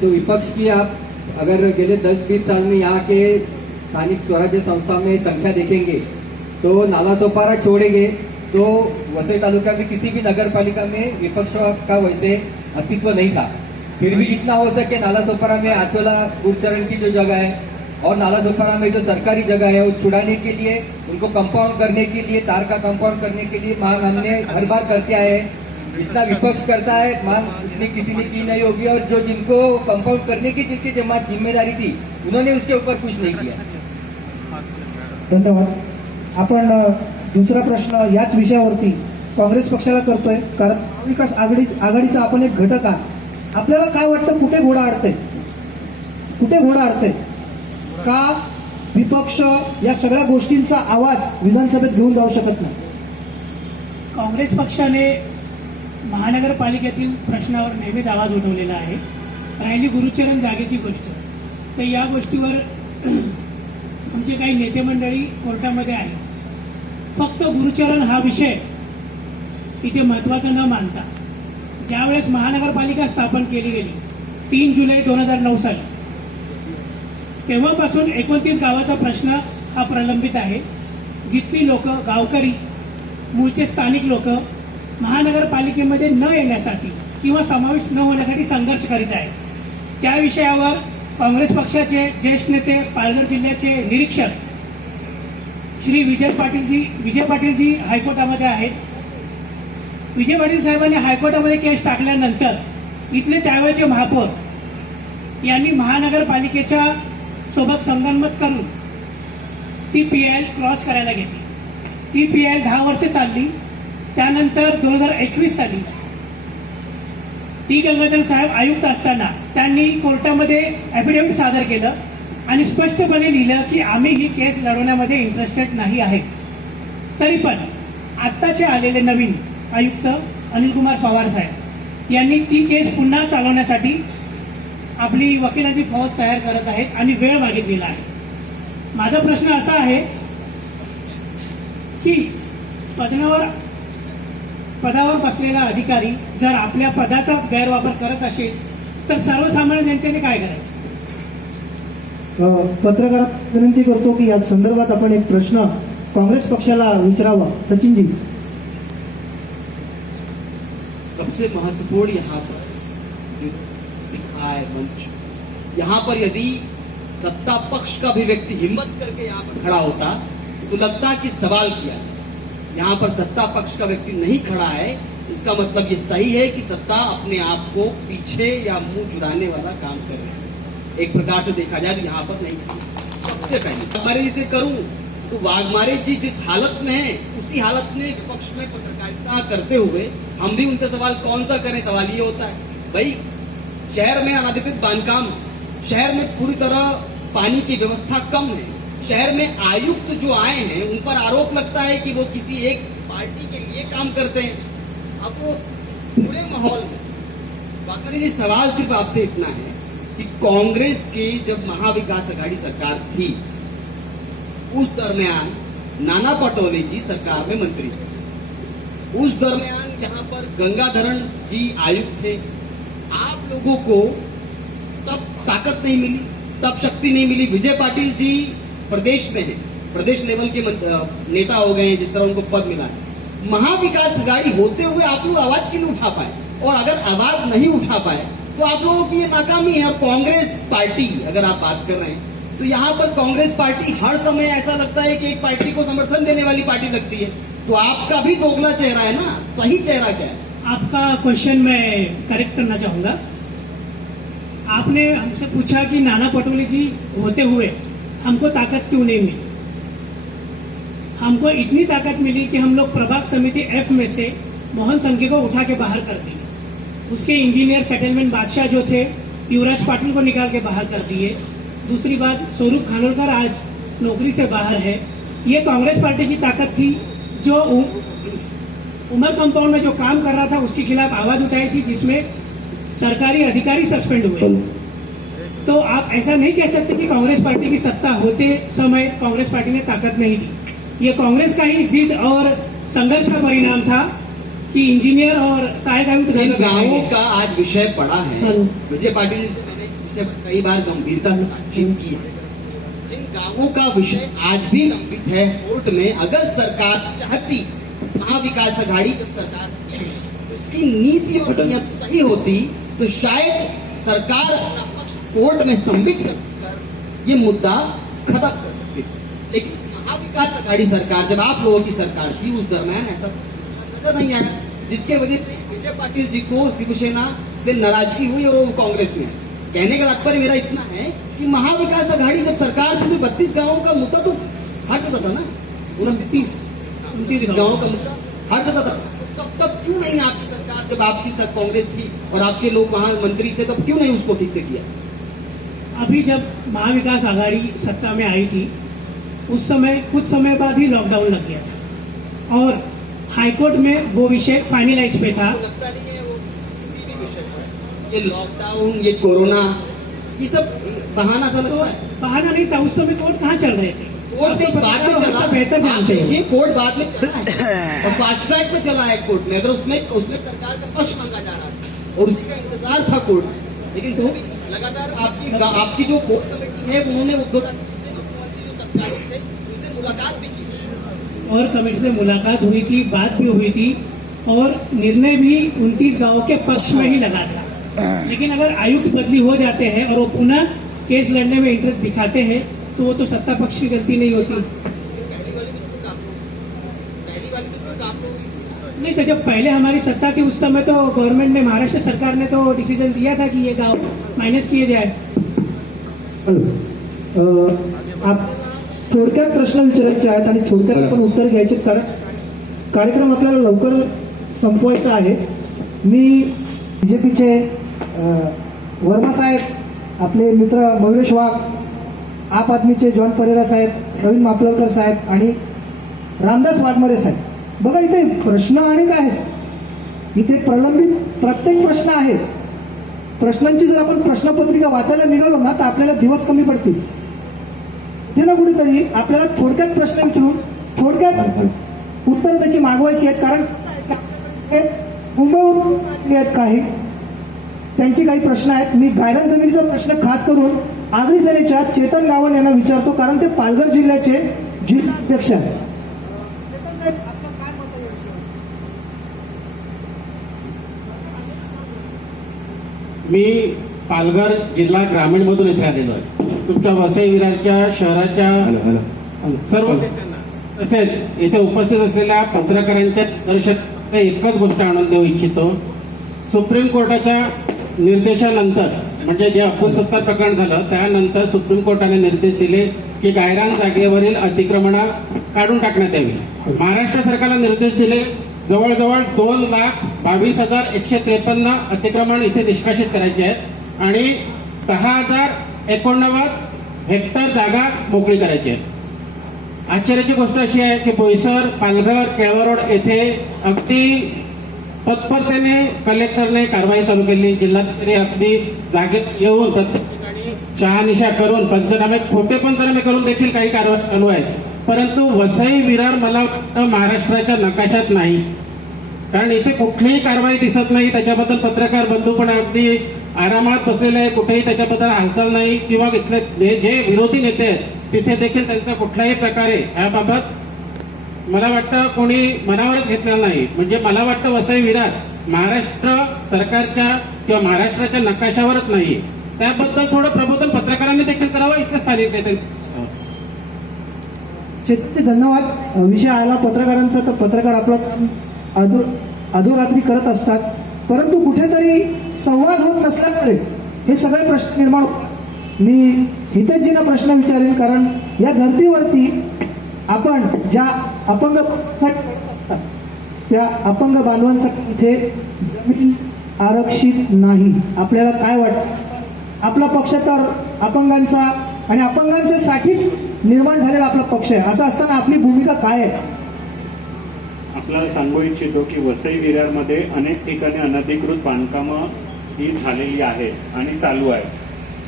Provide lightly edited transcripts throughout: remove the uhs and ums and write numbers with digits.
तो विपक्ष की आप अगर गेले 10-20 साल में यहाँ के स्थानिक स्वराज्य संस्था में संख्या देखेंगे तो नालासोपारा छोड़ेंगे तो वसई तालुका में किसी भी नगर पालिका में विपक्ष का वैसे अस्तित्व नहीं था। फिर भी जितना हो सके नालासोपारा में आचोला गुरचरण की जो जगह है और नालासोपारा में जो सरकारी जगह है वो छुड़ाने के लिए, उनको कंपाउंड करने के लिए, तार का कंपाउंड करने के लिए मांग हमने हर बार करते आए हैं। जितना विपक्ष करता है मांग उतनी किसी ने की नहीं होगी और जो जिनको कंपाउंड करने की जिनकी जिम्मेदारी थी उन्होंने उसके ऊपर कुछ नहीं किया। धन्यवाद। आपण दुसरा प्रश्न याच विषयावरती काँग्रेस पक्षाला करतोय, कारण महाविकास आघाडीचा आपण एक घटक आहात। आपल्याला काय वाटतं, कुठे घोडा अडतंय, कुठे घोडा अडतंय? का विपक्ष या सगळ्या गोष्टींचा आवाज विधानसभेत घेऊन जाऊ शकत नाही? काँग्रेस पक्षाने महानगरपालिकेतील प्रश्नावर नेहमीच आवाज उठवलेला आहे। राहिली गुरुचरण जागेची गोष्ट, तर या गोष्टीवर आमचे काही नेते मंडळी कोर्टामध्ये आहे। फक्त गुरुचरण हा विषय इथे महत्त्वाचा न मानता ज्यावेळेस महानगरपालिका स्थापन केली गेली 3 जुलै 2009 साली, तेव्हापासून 29 गावाचा प्रश्न हा प्रलंबित आहे। जिथली लोक, गावकरी, मूळचे स्थानिक लोक महानगरपालिकेमध्ये न येण्यासाठी किंवा समावेश न होण्यासाठी संघर्ष करीत आहेत। त्या विषयावर काँग्रेस पक्षाचे ज्येष्ठ नेते, पालघर जिल्ह्याचे निरीक्षक श्री विजय पाटीलजी हायकोर्टामध्ये आहेत। विजय पाटील साहेबांनी हायकोर्टामध्ये केस टाकल्यानंतर इथले त्यावेळेचे महापौर यांनी महानगरपालिकेच्या सोबत संगनमत करून ती PIL क्रॉस करायला घेतली। ती PIL 10 वर्षे चालली। त्यानंतर 2021 साली टी गंगाधर साहेब आयुक्त असताना त्यांनी कोर्टामध्ये ॲफिडेव्हिट सादर केलं आणि स्पष्टपणे लिहिलं की आम्ही ही केस लढवण्यामध्ये इंटरेस्टेड नाही आहे। तरी पण आत्ताचे आलेले नवीन आयुक्त अनिल कुमार पवार साहेब यांनी ती केस पुन्हा चालवण्यासाठी आपली वकिलांची फौज तयार करत आहेत आणि वेळ मागितलेला आहे। माझा प्रश्न असा आहे की पदावर बसलेला अधिकारी जर आपल्या पदाचा गैरवापर करत असेल तर सर्वसामान्य जनतेने काय करायचं? पत्रकारांना विनंती करतो की या संदर्भात आपण एक प्रश्न काँग्रेस पक्षाला विचारावा। सचिन जी, सबसे महत्वपूर्ण यहाँ पर दिखा है मंच, यहाँ पर यदि सत्ता पक्ष का भी व्यक्ति हिम्मत करके यहाँ पर खड़ा होता तो लगता कि सवाल किया। यहाँ पर सत्ता पक्ष का व्यक्ति नहीं खड़ा है, इसका मतलब ये सही है कि सत्ता अपने आप को पीछे या मुंह चुराने वाला काम कर रही है। एक प्रकार से देखा जाए तो यहाँ पर नहीं खड़ी। सबसे पहले वाघमारे जी से करूं तो वाघमारे जी जिस हालत में है उसी हालत में विपक्ष में पत्रकारिता करते हुए हम भी उनसे सवाल कौन सा करें। सवाल ये होता है भाई, शहर में अनधिकृत बांधकाम, शहर में पूरी तरह पानी की व्यवस्था कम है, शहर में आयुक्त जो आए हैं उन पर आरोप लगता है कि वो किसी एक पार्टी के लिए काम करते हैं। अब वो इस पूरे माहौल में वाकई जी सवाल सिर्फ आपसे इतना है कि कांग्रेस के जब महाविकास आघाड़ी सरकार थी उस दरमियान नाना पटोले जी सरकार में मंत्री थे, उस दरमियान यहाँ पर गंगाधरण जी आयुक्त थे। आप लोगों को तब ताकत नहीं मिली, तब शक्ति नहीं मिली। विजय पाटिल जी प्रदेश में है, प्रदेश लेवल के नेता हो गए हैं, जिस तरह उनको पद मिला है। महाविकास आघाड़ी होते हुए आप लोग आवाज क्यों नहीं उठा पाए? और अगर आवाज नहीं उठा पाए तो आप लोगों की ये नाकामी है। और कांग्रेस पार्टी अगर आप बात कर रहे हैं तो यहाँ पर कांग्रेस पार्टी हर समय ऐसा लगता है कि एक पार्टी को समर्थन देने वाली पार्टी लगती है। तो आपका भी दोगला चेहरा है ना, सही चेहरा क्या है? आपका क्वेश्चन मैं करेक्ट करना चाहूंगा। आपने हमसे पूछा कि नाना पटोले जी होते हुए हमको ताकत क्यों नहीं मिली। हमको इतनी ताकत मिली कि हम लोग प्रभाग समिति F में से मोहन संघी को उठा के बाहर कर दिए। उसके इंजीनियर सेटलमेंट बादशाह जो थे युवराज पाटिल को निकाल के बाहर कर दिए। दूसरी बात, स्वरूप खानोलकर आज नौकरी से बाहर है। ये कांग्रेस पार्टी की ताकत थी जो उमर कंपाउंड में जो काम कर रहा था उसके खिलाफ आवाज उठाई थी, जिसमें सरकारी अधिकारी सस्पेंड हुए। तो आप ऐसा नहीं कह सकते कि कांग्रेस पार्टी की सत्ता होते समय कांग्रेस पार्टी ने ताकत नहीं दी। ये कांग्रेस का ही जिद और संघर्ष का परिणाम था कि इंजीनियर और सहायक आयुक्त जिन घर में गांवों बैठेंगे। का आज विषय पड़ा है, हाँ। विजय पाटिल जी से मैंने इस विषय पर कई बार गंभीरता से बातचीत की है। जिन गांवों का विषय आज भी लंबित है कोर्ट में, अगर सरकार चाहती, महाविकास आघाड़ी जब सरकार थी, तो उसकी नीति और नीयत सही होती तो शायद सरकार अपना पक्ष कोर्ट में सबमिट कर ये मुद्दा खत्म कर सकती। लेकिन महाविकास आघाड़ी सरकार, जब आप लोगों की सरकार थी, उस दरम्यान ऐसा नजर नहीं आया, जिसके वजह से विजय पाटिल जी को शिवसेना से नाराजगी हुई और वो कांग्रेस में है। कहने का तात्पर्य मेरा इतना है कि महाविकास आघाड़ी जब सरकार थी तो 32 गांवों का मुद्दा तो हट जाता था ना, 29 गांवों का मुद्दा हट जाता था। तब क्यों नहीं आपकी सरकार, जब आपकी कांग्रेस थी और आपके लोग वहां मंत्री थे, तब क्यों नहीं उसको ठीक से किया? अभी जब महाविकास आघाड़ी सत्ता में आई थी, उस समय कुछ समय बाद ही लॉकडाउन लग गया था और हाईकोर्ट में वो विषय फाइनलाइज पे था। आपको लगता नहीं है वो किसी भी विषय पर ये लॉकडाउन, ये कोरोना, ये सब बहाना सा तो लगता है। बहाना नहीं था, उस समय कोर्ट कहाँ चल रहे थे? कोर्ट नहीं, बाद में चला, बेहतर आप जानते हो। देखिए कोर्ट बाद में चला है और फास्ट ट्रैक पे चला है कोर्ट में। अगर उसमें सरकार का पक्ष मांगा जा रहा था और उसी का इंतजार था कोर्ट में, लेकिन तो भी लगातार आपकी जो कोर्ट कमेटी है, उन्होंने उद्धव ठाकरे से, मुख्यमंत्री जो तत्कालीन थे, उनसे मुलाकात भी की और कमेटी से मुलाकात हुई थी, बात भी हुई थी और निर्णय भी 29 गांवों के पक्ष में ही लगा था। लेकिन अगर आयुक्त बदली हो जाते हैं और वो पुनः केस लड़ने में इंटरेस्ट दिखाते हैं तो वो तो सत्ता पक्ष की गलती नहीं होती। पहली वाली तो छूट आप लोग नहीं तो जब पहले हमारी सत्ता थी उस समय तो गवर्नमेंट ने, महाराष्ट्र सरकार ने तो डिसीजन दिया था कि ये गांव माइनस किए जाए। आप थोडक्यात प्रश्न विचारायचे आहेत आणि थोडक्यात आपण उत्तर घ्यायचे, कारण कार्यक्रम आपल्याला लवकर संपवायचा आहे. मी बीजेपीचे वर्मा साहेब, आपले मित्र मयुरेश वाघ, आप आदमीचे जॉन परेरा साहेब, रवींद्र मापलकर साहेब आणि रामदास वाघमारे साहेब, बघा इथे प्रश्न अनेक आहेत. इथे प्रलंबित प्रत्येक प्रश्न आहे. प्रश्नांची जर आपण प्रश्नपत्रिका वाचायला निघालो ना तर आपल्याला दिवस कमी पडतील. हे ना कुठेतरी आपल्याला थोडक्यात प्रश्न विचारून थोडक्यात उत्तर त्याची मागवायची आहेत, कारण मुंबईवरून आलेले आहेत काही, त्यांचे काही प्रश्न आहेत. मी गायरान जमिनीचा प्रश्न खास करून आगरी सेनेच्या चेतन गावण यांना विचारतो, कारण ते पालघर जिल्ह्याचे जिल्हाध्यक्ष आहेत. चेतन साहेब, आपलं काय मत आहे या विषयावर? मी पालघर जिल्हा ग्रामीणमधून इथे आलेलो आहे. तुमच्या वसई विरारच्या शहराच्या सर्व नेत्यांना तसेच इथे उपस्थित असलेल्या पत्रकारांच्या दर्शक एकच गोष्ट आणून देऊ इच्छितो. सुप्रीम कोर्टाच्या निर्देशानंतर, म्हणजे जे अब्दुल सत्तार प्रकरण झालं त्यानंतर सुप्रीम कोर्टाने निर्देश दिले की गायरान जागेवरील अतिक्रमणं काढून टाकण्यात यावी. महाराष्ट्र सरकारला निर्देश दिले जवळजवळ 2,22,153 अतिक्रमण इथे निष्कासित करायचे आहेत आणि 10,089 हेक्टर जागा मोकळी करायची आहे. आश्चर्याची गोष्ट अशी आहे की बोईसर, पालघर, केळवा रोड येथे अगदी तत्परतेने कलेक्टरने कारवाई चालू केली. जिल्हाधिकारी अगदी जागेत येऊन प्रत्येक ठिकाणी शहानिशा करून पंचनामे, खोटे पंचनामे करून देखील काही कारवाई चालू आहे. परंतु वसई विरार मला वाटतं महाराष्ट्राच्या नकाशात नाही, कारण इथे कुठलीही कारवाई दिसत नाही. त्याच्याबद्दल पत्रकार बंधू पण अगदी आरामात बसलेले आहे, कुठेही त्याच्याबद्दल हालचाल नाही. किंवा इथले जे विरोधी नेते आहेत तिथे देखील त्यांचा कुठल्याही प्रकारे याबाबत मला वाटतं कोणी मनावरच घेतलेलं नाही. म्हणजे मला वाटतं वसई विरार महाराष्ट्र सरकारच्या किंवा महाराष्ट्राच्या नकाशावरच नाही. त्याबद्दल थोडं प्रबोधन पत्रकारांनी देखील करावं, इथल्या स्थानिक नेते. शेतकरी धन्यवाद. विषय आला पत्रकारांचा, तर पत्रकार आपलं काम अधोरात्री करत असतात, परंतु कुठेतरी संवाद होत नसल्यामुळे हे सगळे प्रश्न निर्माण होतात. मी हितेशजींना प्रश्न विचारेन, कारण या धर्तीवरती आपण ज्या अपंग असतात त्या अपंग बांधवांसाठी इथे जमीन आरक्षित नाही. आपल्याला काय वाटतं? आपला पक्ष तर अपंगांचा आणि अपंगांच्यासाठीच निर्माण झालेला आपला पक्ष आहे. असं असताना आपली भूमिका काय आहे? आपल्याला सांगू इच्छितो की वसई विरारमध्ये अनेक ठिकाणी अनधिकृत बांधकामं ही झालेली आहेत आणि चालू आहे.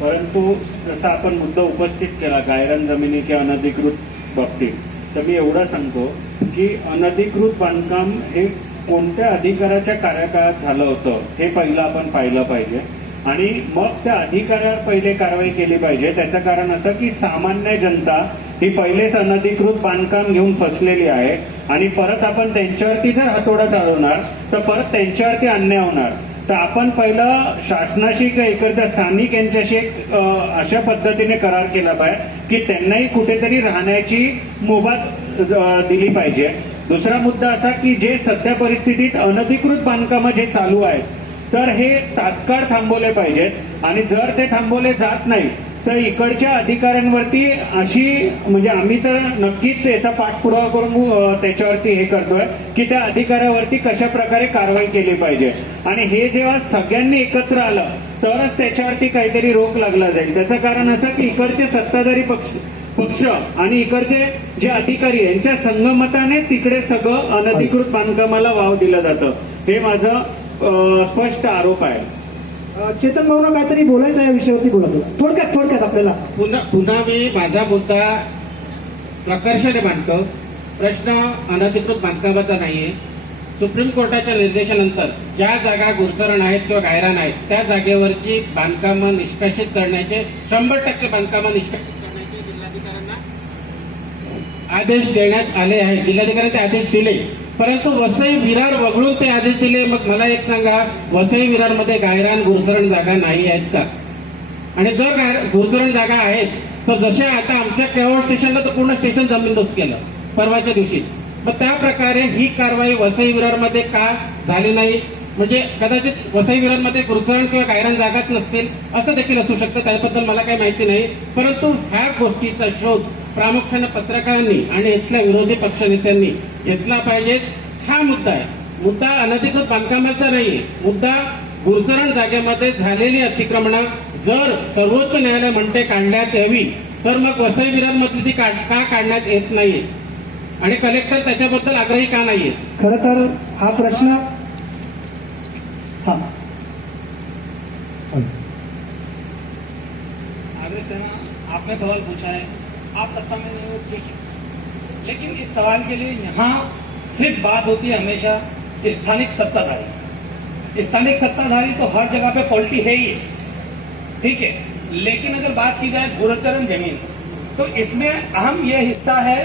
परंतु जसा आपण मुद्दा उपस्थित केला गायरान जमिनी किंवा अनधिकृत बाबतीत, तर मी एवढं सांगतो की अनधिकृत बांधकाम हे कोणत्या अधिकाऱ्याच्या कार्यकाळात झालं होतं हे पहिलं आपण पाहिलं पाहिजे आणि मग त्या अधिकाऱ्यावर पहिले कारवाई केली पाहिजे. त्याचं कारण असं की सामान्य जनता ही पहिलेच अनधिकृत बांधकाम घेऊन फसलेली आहे आणि परत आपण त्यांच्यावरती जर हातोडा चालवणार तर परत त्यांच्यावरती अन्याय होणार. तर आपण पहिलं शासनाशी किंवा इकडच्या स्थानिक यांच्याशी एक अशा पद्धतीने करार केला पाहिजे की त्यांनाही कुठेतरी राहण्याची मुभा दिली पाहिजे. दुसरा मुद्दा असा की जे सध्या परिस्थितीत अनधिकृत बांधकामं जे चालू आहेत तर हे तात्काळ थांबवले पाहिजेत आणि जर ते थांबवले जात नाही तर इकडच्या अधिकाऱ्यांवरती अशी म्हणजे आम्ही तर नक्कीच याचा पाठपुरावा करून त्याच्यावरती हे करतोय की त्या अधिकाऱ्यावरती कशा प्रकारे कारवाई केली पाहिजे आणि हे जेव्हा सगळ्यांनी एकत्र आलं तरच त्याच्यावरती काहीतरी रोख लागला जाईल. त्याचं कारण असं की इकडचे सत्ताधारी पक्ष आणि इकडचे जे अधिकारी यांच्या संगमतानेच इकडे सगळं अनधिकृत बांधकामाला वाव दिलं जातं. हे माझं स्पष्ट आरोप आहे. चेतन भाऊना काहीतरी बोलायचं या विषयावरती बोला थोडक्यात आपल्याला. पुन्हा मी माझा मुद्दा प्रकर्षाने मांडतो. प्रश्न अनधिकृत बांधकामाचा नाहीये. सुप्रीम कोर्टाच्या निर्देशानंतर ज्या जागा गुरसरण आहेत किंवा गायरान आहेत त्या जागेवरची बांधकामं निष्कासित करण्याचे 100% बांधकामं निष्कासित करण्याचे जिल्हाधिकाऱ्यांना आदेश देण्यात आले आहेत. जिल्हाधिकाऱ्यांनी ते आदेश दिले परंतु वसई विरार वगळून ते आदेश दिले. मग मला एक सांगा, वसई विरारमध्ये गायरान गुरसरण जागा नाही आहेत का? आणि जर गुरसरण जागा आहेत तर जसे आता आमच्या केवळ स्टेशनला तर पूर्ण स्टेशन जमीनदोस्त केलं परवाच्या दिवशी. मग त्या प्रकारे ही कारवाई वसई विरारमध्ये का झाली नाही? म्हणजे कदाचित वसई विरारमध्ये गुरसरण किंवा गायरान जागाच नसतील असं देखील असू शकतं. त्याबद्दल मला काही माहिती नाही. परंतु ह्या गोष्टीचा शोध प्रामुख्याने पत्रकारांनी आणि इथल्या विरोधी पक्षनेत्यांनी घेतला पाहिजे. हा मुद्दा आहे. मुद्दा अनधिकृत बांधकामाचा नाहीये. मुद्दा गुरसरण जागेमध्ये झालेली अतिक्रमणं जर सर्वोच्च न्यायालय म्हणते काढण्यात यावी तर मग वसई विरारमधली ती का काढण्यात येत नाहीये आणि कलेक्टर त्याच्याबद्दल आग्रही का नाहीये? खरं तर हा प्रश्न आपने सवाल पूछा है, आप सत्ता में नहीं हो ठीक है, लेकिन इस सवाल के लिए यहाँ सिर्फ बात होती है हमेशा स्थानिक सत्ताधारी. स्थानिक सत्ताधारी तो हर जगह पे फॉल्टी है ही, ठीक है. लेकिन अगर बात की जाए गुरचरण जमीन तो इसमें अहम ये हिस्सा है